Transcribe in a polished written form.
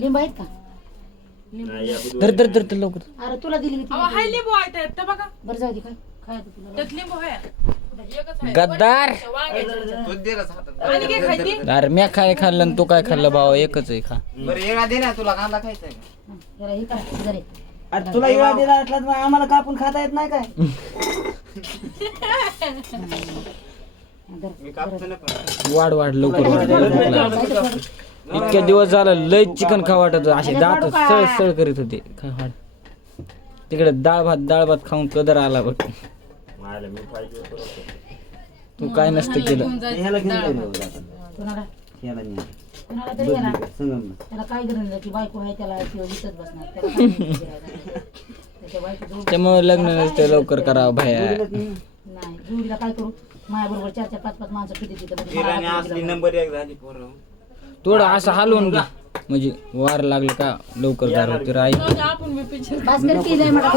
लिंब आहेत का? तर लवकर. अरे तुला दिली मी हाय लिंबू आहे त्यात बघा. बरं जाऊ दे काय खायचं तुला. त्यात लिंबू आहे. एकच आहे. गद्दार. आणि काय खायची? अरे मी काय खाल्लं आणि तू काय खाल्लं भावा एकच आहे खा. बरं येणार दे ना तुला कांदा खायचा आहे. जरा हे काय जरा अरे तुला इवा दिला असला तर आम्हाला कापून खाता येत नाही काय? मी कापतो ना पण. वाढ लवकर वाढ. इतक्या दिवस झालं लय चिकन खा वाटत असे दात सळ करीत होते. काय वाट तिकडे डाळ भात खाऊन कदर आला बघ. तू काय नसतं केलं. ह्याला घेऊन जाईल कोणाला ह्याला नाही कोणाला तरी येणार. संगम त्याला काय गरज नाही की बायको आहे त्याला किंवा विकत बसणार त्याला काय नाही करायचं. त्याच्या बायको जोड त्यामुळे लग्न नसते लवकर करावं भाया. नाही जोडीला काय करू माझ्या बरोबर 4-4 5-5 माणसं किती तिथं किराणी असली नंबर 1 झाली पोरं. थोडं असं हलवून घे म्हणजे वार लागलं का लवकर गार होते. आई आपण मी पिक्चर बस करती नाही मला